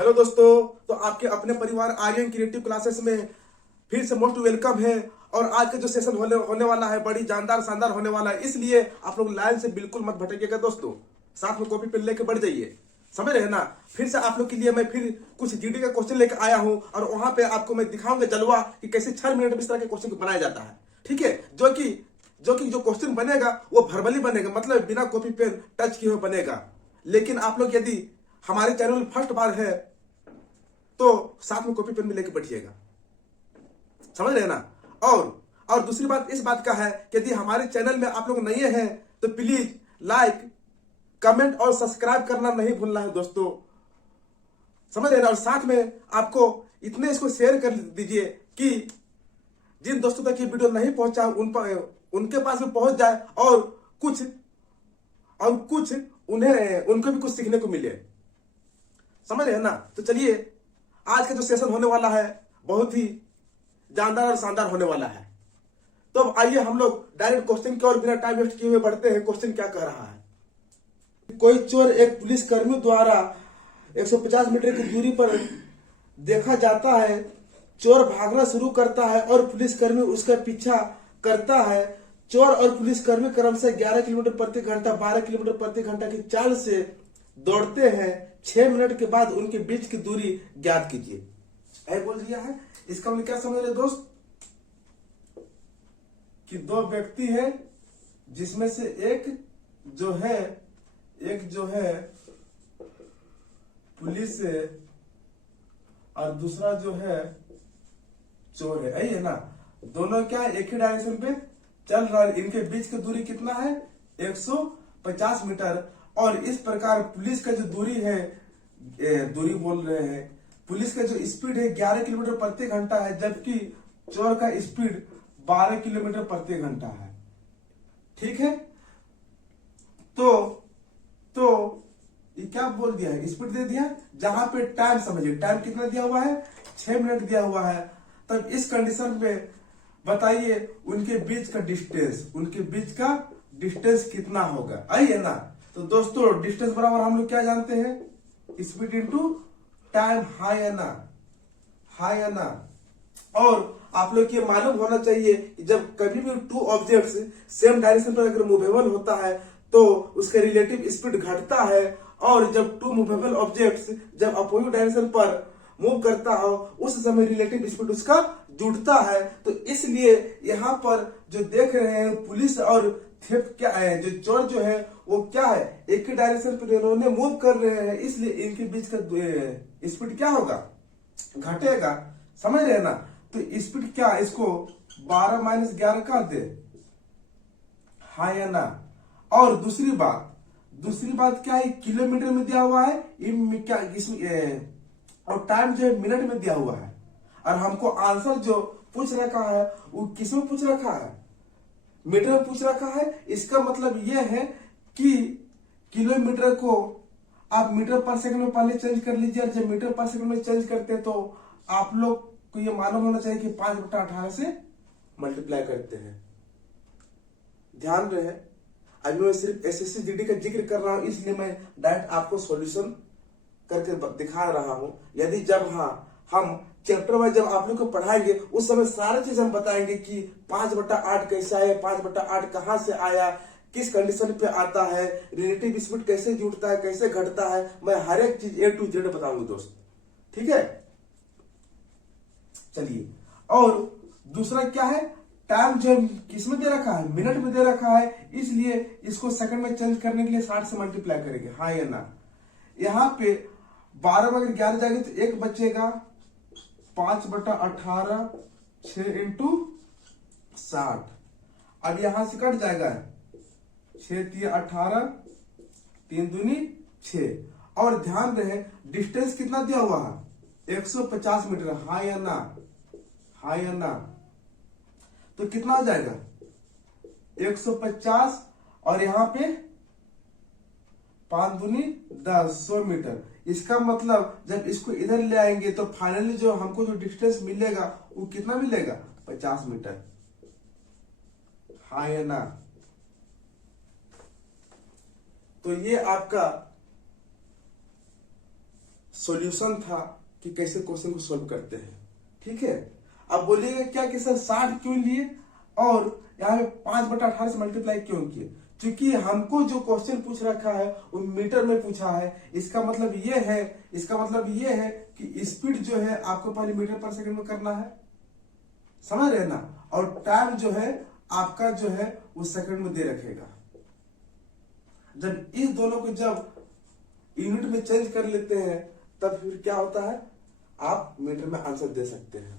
Hello दोस्तों, तो आपके अपने परिवार आर्यन क्रिएटिव क्लासेस में फिर से मोस्ट वेलकम है। और आज का जो सेशन होने वाला है बड़ी जानदार शानदार होने वाला है, इसलिए आप लोग लाइन से बिल्कुल मत भटकिएगा दोस्तों। साथ में कॉपी पेन लेके बढ़ जाइए, समझ रहे हैं ना। फिर से आप लोग के लिए मैं फिर कुछ जीडी का क्वेश्चन लेके आया हूं और वहां पे आपको मैं दिखाऊंगा जलवा कि कैसे 6 मिनट में इस तरह के क्वेश्चन को बनाया जाता है। ठीक है, जो क्वेश्चन बनेगा वो वर्बली बनेगा, मतलब बिना कॉपी पेन टच किए हुए बनेगा। लेकिन आप लोग यदि हमारे चैनल फर्स्ट बार है तो साथ में कॉपी पेन भी लेके बैठिएगा, समझ रहे हैं ना। और दूसरी बात इस बात का है कि यदि हमारे चैनल में आप लोग नए हैं तो प्लीज लाइक, कमेंट और सब्सक्राइब करना नहीं भूलना है दोस्तों, समझ रहे हैं ना। और साथ में आपको इतने इसको शेयर कर दीजिए कि जिन दोस्तों तक ये वीडियो नहीं पहुंचा उनके पास भी पहुंच जाए और कुछ उनको भी कुछ सीखने को मिले, समझ रहे हैं ना। तो चलिए, आज का जो सेशन होने वाला है बहुत ही जानदार और शानदार होने वाला है। तो अब आइए हम लोग डायरेक्ट क्वेश्चन की ओर बिना टाइम वेस्ट किए हुए बढ़ते हैं। क्वेश्चन क्या कह रहा है। कोई चोर एक पुलिसकर्मी द्वारा 150 मीटर की दूरी पर देखा जाता है। चोर भागना शुरू करता है और पुलिसकर्मी उसका पीछा करता है। चोर और पुलिसकर्मी क्रमशः 11 किलोमीटर प्रति घंटा, 12 किलोमीटर प्रति घंटा की चाल से दौड़ते हैं। 6 मिनट के बाद उनके बीच की दूरी ज्ञात कीजिए। ऐ बोल दिया है। इसका मतलब क्या समझ रहे दोस्त कि दो व्यक्ति है जिसमें से एक जो है पुलिस है और दूसरा जो है चोर है, यही है ना। दोनों क्या एक ही डायरेक्शन पे चल रहा है। इनके बीच की दूरी कितना है, 150 मीटर। और इस प्रकार पुलिस का जो दूरी है, दूरी बोल रहे हैं, पुलिस का जो स्पीड है 11 किलोमीटर प्रति घंटा है, जबकि चोर का स्पीड 12 किलोमीटर प्रति घंटा है। ठीक है, तो ये क्या बोल दिया है, स्पीड दे दिया। जहां पे टाइम समझिए, टाइम कितना दिया हुआ है, 6 मिनट दिया हुआ है। तब इस कंडीशन में बताइए उनके बीच का डिस्टेंस कितना होगा, आई है ना। तो दोस्तों डिस्टेंस बराबर हम लोग क्या जानते हैं, स्पीड इंटू टाइम, हाई है ना। और आप लोग ये मालूम होना चाहिए कि जब कभी भी टू ऑब्जेक्ट्स सेम डायरेक्शन पर अगर मूवेबल होता है तो उसका रिलेटिव स्पीड घटता है। और जब टू मूवेबल ऑब्जेक्ट्स जब अपोजिट डायरेक्शन पर मूव करता हो उस समय रिलेटिव स्पीड उसका जुड़ता है। तो इसलिए यहाँ पर जो देख रहे हैं पुलिस और थेफ्ट क्या है, जो चोर जो है वो क्या है, एक ही डायरेक्शन पर इन्होंने मूव कर रहे हैं, इसलिए इनके बीच का स्पीड क्या होगा, घटेगा, समझ रहे हैं ना। तो स्पीड क्या, इसको 12 - 11 कर दे, हाँ या ना। और दूसरी बात क्या है, किलोमीटर में दिया हुआ है, क्या इसमें और टाइम जो है मिनट में दिया हुआ है। और हमको आंसर जो पूछ रखा है वो किस में पूछ रखा है, मीटर में पूछ रखा है। इसका मतलब ये है कि किलोमीटर को आप मीटर पर सेकंड में पहले चेंज कर लीजिए, और जब मीटर पर सेकंड में चेंज करते हैं तो आप लोग को ये मालूम होना चाहिए कि 5/18 से मल्टीप्लाई करते हैं। ध्यान रहे, अभी मैं सिर्फ एसएससी जीडी का जिक्र कर रहा हूं, इसलिए मैं डायरेक्ट आपको सॉल्यूशन करके दिखा रहा हूं। यदि जब हम चैप्टर वाइज जब आप लोग को पढ़ाएंगे उस समय सारी चीज हम बताएंगे कि 5/8 कैसा है, 5/8 कहां से आया, किस कंडीशन पे आता है, रिलेटिव स्पीड कैसे जुड़ता है, कैसे घटता है, मैं हर एक चीज A to Z बताऊंगा दोस्त, ठीक है। चलिए, और दूसरा क्या है, टाइम जो किसमें दे रखा है, मिनट में दे रखा है, इसलिए इसको सेकंड में चेंज करने के लिए 60 से मल्टीप्लाई करेंगे, हाँ या ना। यहाँ पे 12 में अगर 11 जाएंगे तो एक बचेगा, 5/18, 6 इंटू 60। अब यहां से कट जाएगा, 6 × 18, 3 दूनी 6। और ध्यान रहे डिस्टेंस कितना दिया हुआ है, 150 मीटर, हाँ या ना। तो कितना आ जाएगा, 150 और यहां पे 5 दूनी 10, 100 मीटर। इसका मतलब जब इसको इधर ले आएंगे तो फाइनली जो हमको जो डिस्टेंस मिलेगा वो कितना मिलेगा, 50 मीटर, हाँ या ना। तो ये आपका सॉल्यूशन था कि कैसे क्वेश्चन को सोल्व करते हैं। ठीक है, अब बोलिएगा क्या कि सर 60 क्यों लिए और यहाँ पे 5/18 से मल्टीप्लाई क्यों किए? क्योंकि हमको जो क्वेश्चन पूछ रखा है वो मीटर में पूछा है। इसका मतलब ये है कि स्पीड जो है आपको पहले मीटर पर सेकंड में करना है, समझ रहे ना, और टाइम जो है आपका जो है वो सेकंड में दे रखेगा। जब इस दोनों को जब यूनिट में चेंज कर लेते हैं तब फिर क्या होता है, आप मीटर में आंसर दे सकते हैं।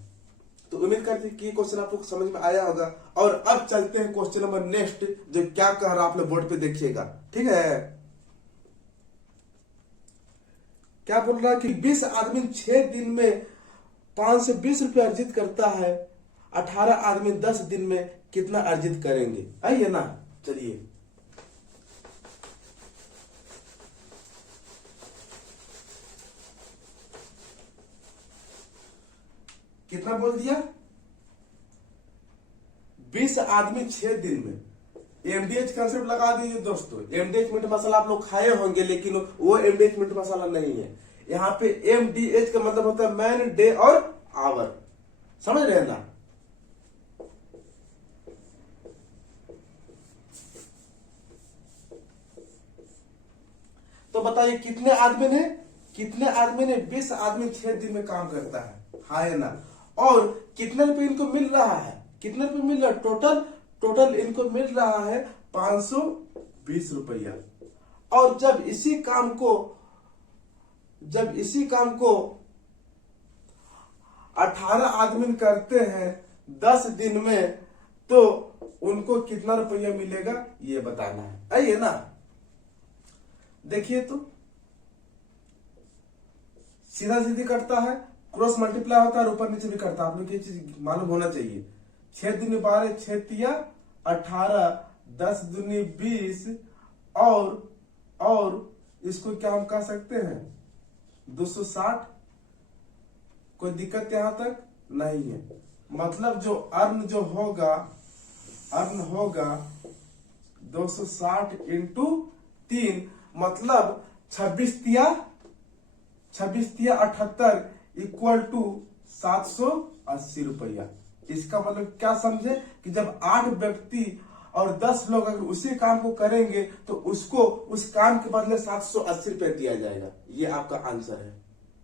तो उम्मीद करते हैं कि क्वेश्चन आप लोग समझ में आया होगा। और अब चलते हैं क्वेश्चन नंबर नेक्स्ट, जो क्या कह रहा है आप लोग बोर्ड पे देखिएगा। ठीक है, क्या बोल रहा है कि 20 आदमी 6 दिन में 520 रुपये अर्जित करता है, 18 आदमी 10 दिन में कितना अर्जित करेंगे? आइए ना, चलिए कितना बोल दिया, 20 आदमी 6 दिन में। एमडीएच कंसेप्ट लगा दीजिए दोस्तों। एमडीएच मीट मसाला आप लोग खाए होंगे, लेकिन वो एमडीएच मीट मसाला नहीं है। यहाँ पे एमडीएच का मतलब होता है मैन, डे और आवर, समझ रहे हैं ना। तो बताइए कितने आदमी ने 20 आदमी 6 दिन में काम करता है, हाँ है ना। और कितने रुपए इनको मिल रहा है, कितने रुपए मिल रहा है? टोटल इनको मिल रहा है 520 रुपया। और जब इसी काम को 18 आदमी करते हैं 10 दिन में, तो उनको कितना रुपया मिलेगा ये बताना है। आइए ना, देखिए तो सीधा सीधी करता है, क्रॉस मल्टीप्लाई होता है और ऊपर नीचे भी करता है। आप लोग ये चीज मालूम होना चाहिए। 6 दूनी 12, 6 तिया 18, 10 दूनी 20 और इसको क्या हम कह सकते हैं 260। कोई दिक्कत यहां तक नहीं है। मतलब जो अर्न होगा 260 इंटू 3, मतलब 26 तिया 78 इक्वल टू 780 रुपया। इसका मतलब क्या समझे कि जब 8 व्यक्ति और 10 लोग अगर उसी काम को करेंगे तो उसको उस काम के बदले 780 रुपया दिया जाएगा। ये आपका आंसर है।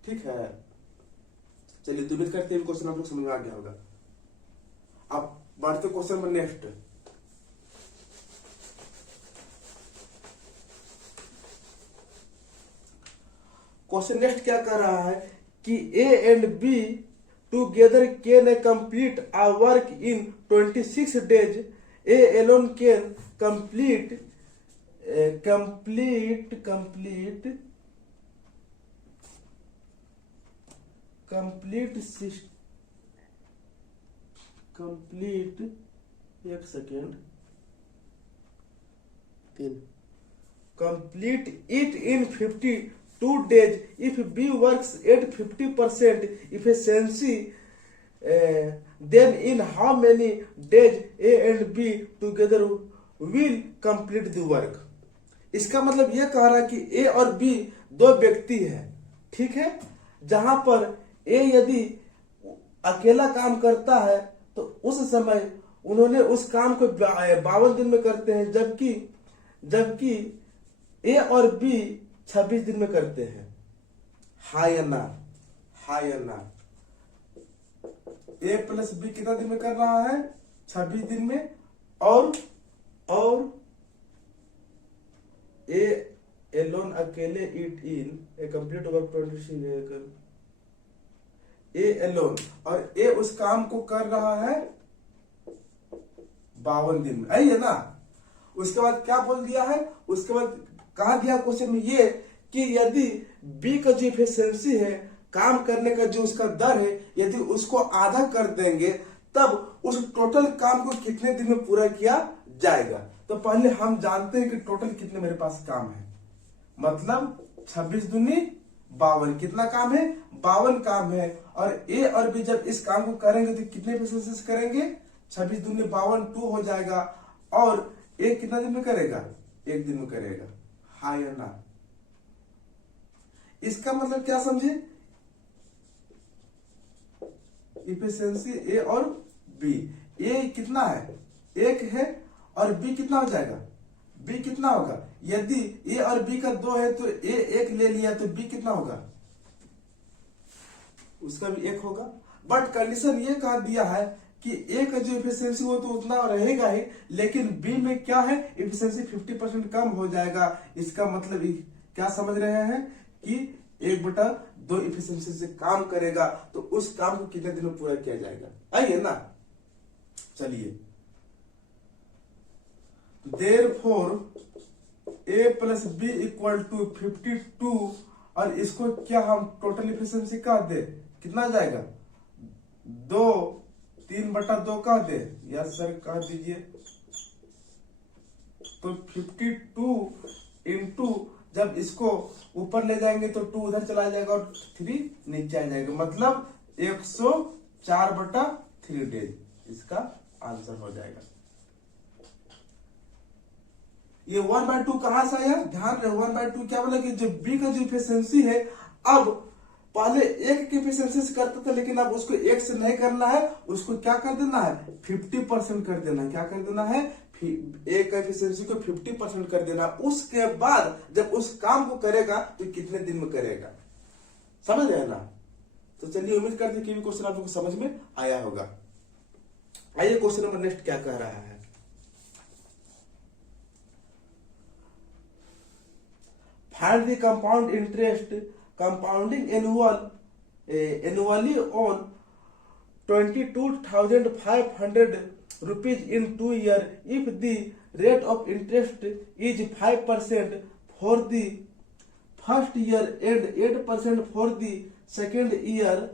ठीक है, चलिए उम्मीद करते हैं क्वेश्चन आप लोग समझ में आ गया होगा। अब बढ़ते क्वेश्चन में नेक्स्ट। क्वेश्चन नेक्स्ट क्या कर रहा है कि A and B together can complete a work in 26 days. A alone कैन कंप्लीट एक second, complete it in 52 days if B works at 50% efficiency. Then in how many days A and B together will complete the work? इसका मतलब यह कह रहा है कि A और B दो व्यक्ति हैं, ठीक है। जहां पर A यदि अकेला काम करता है तो उस समय उन्होंने उस काम को 52 दिन में करते हैं, जबकि A और B 26 दिन में करते हैं। हाँ या ना, हाँ या ना। A प्लस B कितना दिन में कर रहा है? 26 दिन में। और A alone अकेले it in A complete work 26 A alone, और A उस काम को कर रहा है 52 दिन में, है ना। उसके बाद क्या बोल दिया है, उसके बाद कहा दिया क्वेश्चन में ये कि यदि बी का जो इफिशिएंसी है, काम करने का जो उसका दर है, यदि उसको आधा कर देंगे तब उस टोटल काम को कितने दिन में पूरा किया जाएगा। तो पहले हम जानते हैं कि टोटल कितने मेरे पास काम है, मतलब 26 दूनी 52, कितना काम है? 52 काम है। और ए और बी जब इस काम को करेंगे तो कितने इफिशिएंसी से करेंगे? 26 दूनी 52, 2 हो जाएगा। और ए कितना दिन में करेगा? 1 दिन में करेगा। हाँ या ना। इसका मतलब क्या समझे, इफिशियंसी ए और बी, ए कितना है, एक है, और बी कितना हो जाएगा, बी कितना होगा, यदि ए और बी का 2 है तो ए 1 ले लिया तो बी कितना होगा, उसका भी 1 होगा। बट कंडीशन ये कहा दिया है कि ए का जो इफिशियंसी वो तो उतना रहेगा ही, लेकिन बी में क्या है, इफिशियंसी 50% कम हो जाएगा। इसका मतलब क्या समझ रहे हैं कि 1/2 इफिशियंसी से काम करेगा, तो उस काम को कितने दिन में पूरा किया जाएगा, आइए ना। चलिए, therefore A plus B equal to 52, और इसको क्या हम टोटल इफिशियंसी कह दे, कितना जाएगा, 2 3/2 कह दे, यस सर कह दीजिए। तो 52 इंटू, जब इसको ऊपर ले जाएंगे तो 2 उधर चला जाएगा और 3 नीचे आ जाएगा, मतलब 104/3 डेज इसका आंसर हो जाएगा। ये 1/2 कहां से आया, ध्यान रहे 1/2 क्या बोला कि जो बी का जो इफिशियंसी है, अब पहले 1 की इफिशियंसी से करता था, लेकिन अब उसको 1 से नहीं करना है, उसको क्या कर देना है, 50% कर देना है। क्या कर देना है, ए का इफिशियंसी को 50% कर देना। उसके बाद जब उस काम को करेगा तो कितने दिन में करेगा, समझ रहे ना। तो चलिए, उम्मीद करते हैं कि क्वेश्चन आप लोग को समझ में आया होगा। आइए क्वेश्चन नंबर नेक्स्ट क्या कह रहा है, find the compound interest compounding annually on 22,500 rupees in 2 years if the rate of interest is 5% for the first year and 8% for the second year,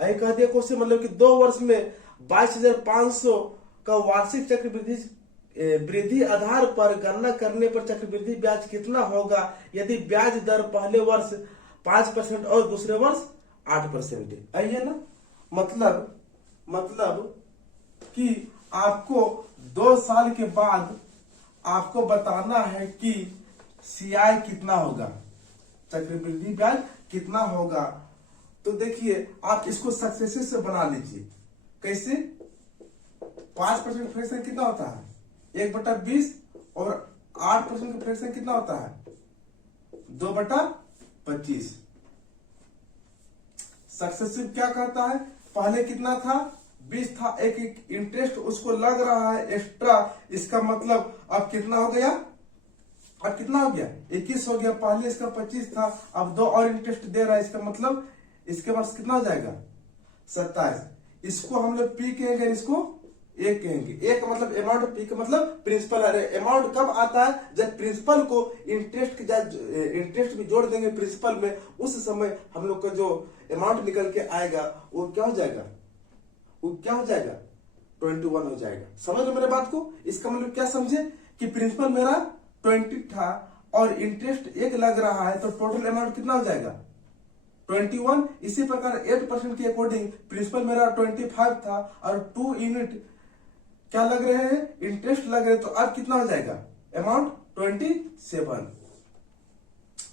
ऐ कह दिया क्वेश्चन, मतलब कि 2 वर्ष में 22,500 का वार्षिक वृद्धि आधार पर गणना करने पर चक्रवृद्धि ब्याज कितना होगा यदि ब्याज दर पहले वर्ष 5% और दूसरे वर्ष 8% है। आइए ना, मतलब कि आपको 2 साल के बाद आपको बताना है कि सीआई कितना होगा, चक्रवृद्धि ब्याज कितना होगा। तो देखिए, आप इसको सक्सेसिव से बना लीजिए। कैसे, 5% फ्रैक्शन कितना होता है, 1/20, और 8% का फ्रैक्शन कितना होता है, 2/25। सक्सेसिव क्या कहता है, पहले कितना था, 20 था, एक इंटरेस्ट उसको लग रहा है एक्स्ट्रा, इसका मतलब अब कितना हो गया, अब कितना हो गया, 21 हो गया। पहले इसका 25 था, अब 2 और इंटरेस्ट दे रहा है, इसका मतलब इसके पास कितना हो जाएगा, 27। इसको हम लोग पी कहेंगे, इसको ए कहेंगे। ए का मतलब अमाउंट, पी का मतलब प्रिंसिपल। अरे अमाउंट कब आता है, जब प्रिंसिपल को इंटरेस्ट भी जोड़ देंगे प्रिंसिपल में, उस समय हम लोग का जो अमाउंट निकल के आएगा वो क्या हो जाएगा, 21 हो जाएगा। समझ लो मेरे बात को। इसका मतलब क्या समझे कि प्रिंसिपल मेरा 20 था और इंटरेस्ट 1 लग रहा है, तो टोटल अमाउंट कितना हो जाएगा, 21। इसी प्रकार 8% के अकॉर्डिंग प्रिंसिपल मेरा 25 था और 2 यूनिट क्या लग रहे हैं, इंटरेस्ट लग रहे हैं, तो अब कितना हो जाएगा, अमाउंट 27।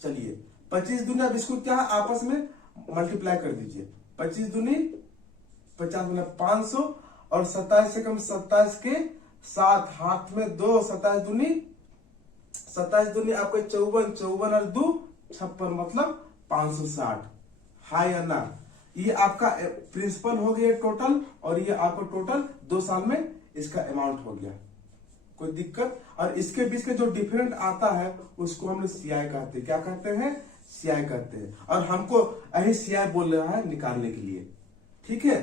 चलिए, 25 दूनी, अब इसको क्या है, आपस में मल्टीप्लाई कर दीजिए। 25 दूनी 50 दूनी 500, और 27 से कम 27 के साथ हाथ में 2, 27 दूनी आपको 54 और 2 56, मतलब 560। हाय या ना, ये आपका प्रिंसिपल हो गया टोटल, और ये आपको टोटल 2 साल में इसका अमाउंट हो गया। कोई दिक्कत, और इसके बीच का जो डिफरेंट आता है उसको हम लोग सीआई कहते हैं। क्या कहते हैं, सीआई कहते हैं। और हमको यही सीआई बोल रहा है निकालने के लिए, ठीक है।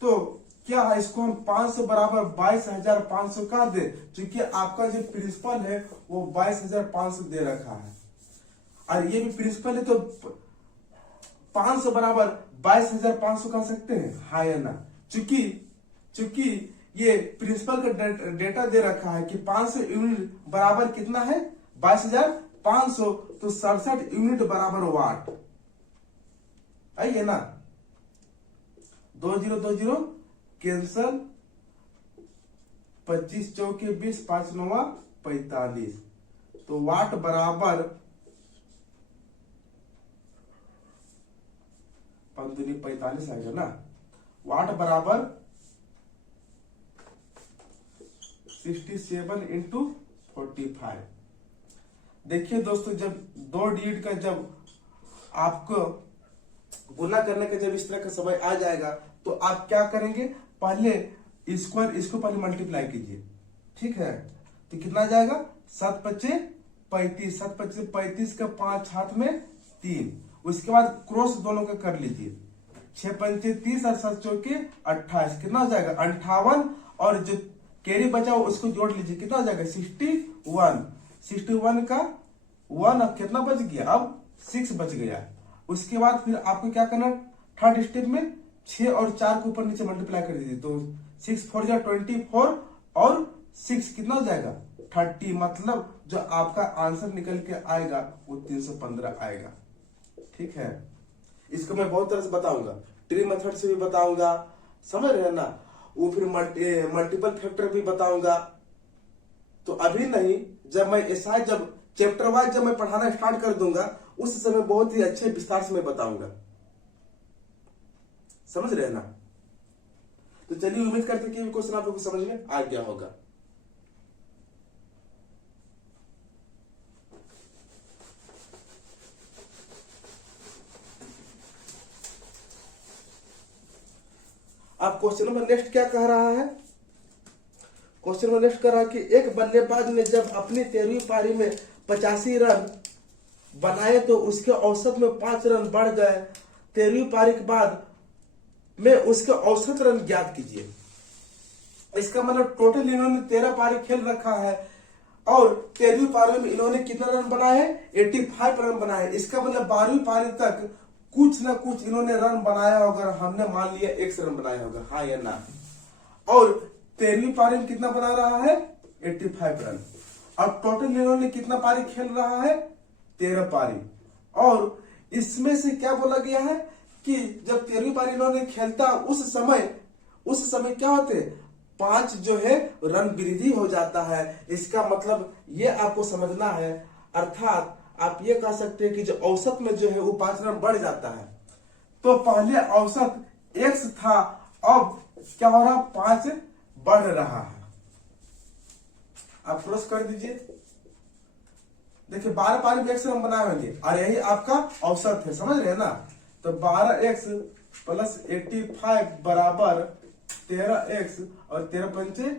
तो क्या है, इसको हम 500 बराबर 22,500 कह दे, क्योंकि आपका जो प्रिंसिपल है वो 22,500 दे रखा है, और ये भी प्रिंसिपल है, तो 500 बराबर 22,500 कह सकते हैं, हाँ या ना। चूंकि ये प्रिंसिपल का डेटा दे रखा है कि 500 यूनिट बराबर कितना है, 22,500, तो 67 यूनिट बराबर वाट। आइए ना, 20 20 कैंसल, 25 चौके 20, 5 9 45। तो वाट बराबर 5 दूनी 45 आएगा ना। वाट बराबर 67 इंटू 45। देखिए दोस्तों, जब दो डिजिट का जब आपको गुना करने का जब इस तरह का समय आ जाएगा तो आप क्या करेंगे, पहले स्क्वायर इसको पहले मल्टीप्लाई कीजिए, ठीक है। तो कितना आ जाएगा, 7 पच्चे 35, 7 पच्चे 35 का 5 हाथ में 3। उसके बाद क्रॉस दोनों का कर लीजिए, 6 पंचे 30 और 7 चौके 28, कितना हो जाएगा 58। और जो कैरी बचा हो उसको जोड़ लीजिए, कितना हो जाएगा 61। 61 का 1 अब कितना बच गया, अब 6 बच गया। उसके बाद फिर आपको क्या करना, थर्ड स्टेप में 6 और 4 को ऊपर नीचे मल्टीप्लाई कर दीजिए। तो 6 4 जा 24 और 6 कितना हो जाएगा 30। मतलब जो आपका आंसर निकल के आएगा वो 315 आएगा, ठीक है। इसको मैं बहुत तरह से बताऊंगा, ट्री मेथड से भी बताऊंगा, समझ रहे हैं ना। वो फिर मल्टीपल फैक्टर भी बताऊंगा। तो अभी नहीं, जब मैं ऐसा जब चैप्टर वाइज जब मैं पढ़ाना स्टार्ट कर दूंगा उस समय बहुत ही अच्छे विस्तार से मैं बताऊंगा, समझ रहे हैं ना। तो चलिए, उम्मीद करते कि क्वेश्चन आप लोगों को समझ में आ गया होगा। अब क्वेश्चन नंबर नेक्स्ट क्या कह रहा है, क्वेश्चन नंबर नेक्स्ट कह रहा है कि एक बल्लेबाज ने जब अपनी 13वीं पारी में 85 रन बनाए तो उसके औसत में 5 रन बढ़ गए। 13वीं पारी के बाद में उसके औसत रन ज्ञात कीजिए। इसका मतलब टोटल इन्होंने 13 पारी खेल रखा है और 13वीं पारी में इन्होंने कितना रन बनाए, 85 रन बनाए। इसका मतलब 12वीं पारी तक कुछ ना कुछ इन्होंने रन बनाया होगा। हमने मान लिया 1 रन बनाया होगा, हाँ या ना। और 13वीं पारी में कितना बना रहा है, 85 रन। और टोटल इन्होंने कितना पारी खेल रहा है, 13 पारी। और इसमें से क्या बोला गया है कि जब 13वीं पारी इन्होंने खेलता उस समय क्या होते, 5 जो है रन वृद्धि हो जाता है। इसका मतलब ये आपको समझना है, अर्थात आप ये कह सकते हैं कि जो औसत में जो है वो 5 रन बढ़ जाता है। तो पहले औसत x था, अब क्या हो रहा, 5 बढ़ रहा है। आप क्रॉस कर दीजिए, देखिए 12 पारी में 1 रन बनाए होंगे और यही आपका औसत है, समझ रहे हैं ना। तो 12x प्लस 85 बराबर 13x और 13 पंचे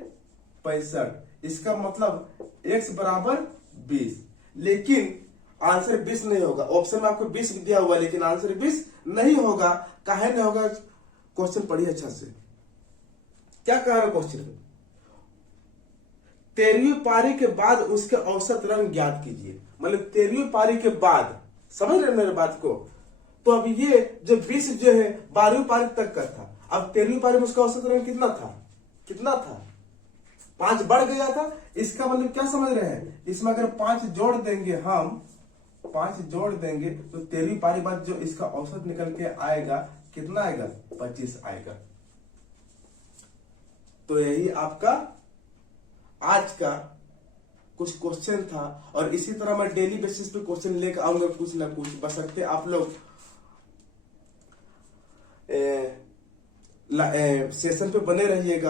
65। इसका मतलब x बराबर 20। लेकिन आंसर 20 नहीं होगा। ऑप्शन में आपको 20 दिया हुआ है लेकिन आंसर 20 नहीं होगा। काहे नहीं होगा, क्वेश्चन पढ़िए अच्छा से। क्या कह रहा है क्वेश्चन में, 13वीं पारी के बाद उसके औसत रन ज्ञात कीजिए। मतलब 13वीं पारी के बाद, समझ रहे मेरे बात को। तो अब ये जो 20 जो है 12वीं पारी तक का था, अब 13वीं पारी में उसका औसत रन कितना था 5 बढ़ गया था। इसका मतलब क्या समझ रहे हैं, इसमें अगर 5 जोड़ देंगे, हम 5 जोड़ देंगे तो 13वीं पारी बाद जो इसका औसत निकल के आएगा कितना आएगा, 25 आएगा। तो यही आपका आज का कुछ क्वेश्चन था। और इसी तरह मैं डेली बेसिस पे क्वेश्चन लेकर आऊंगा कुछ ना कुछ, बशर्ते आप लोग सेशन पे बने रहिएगा।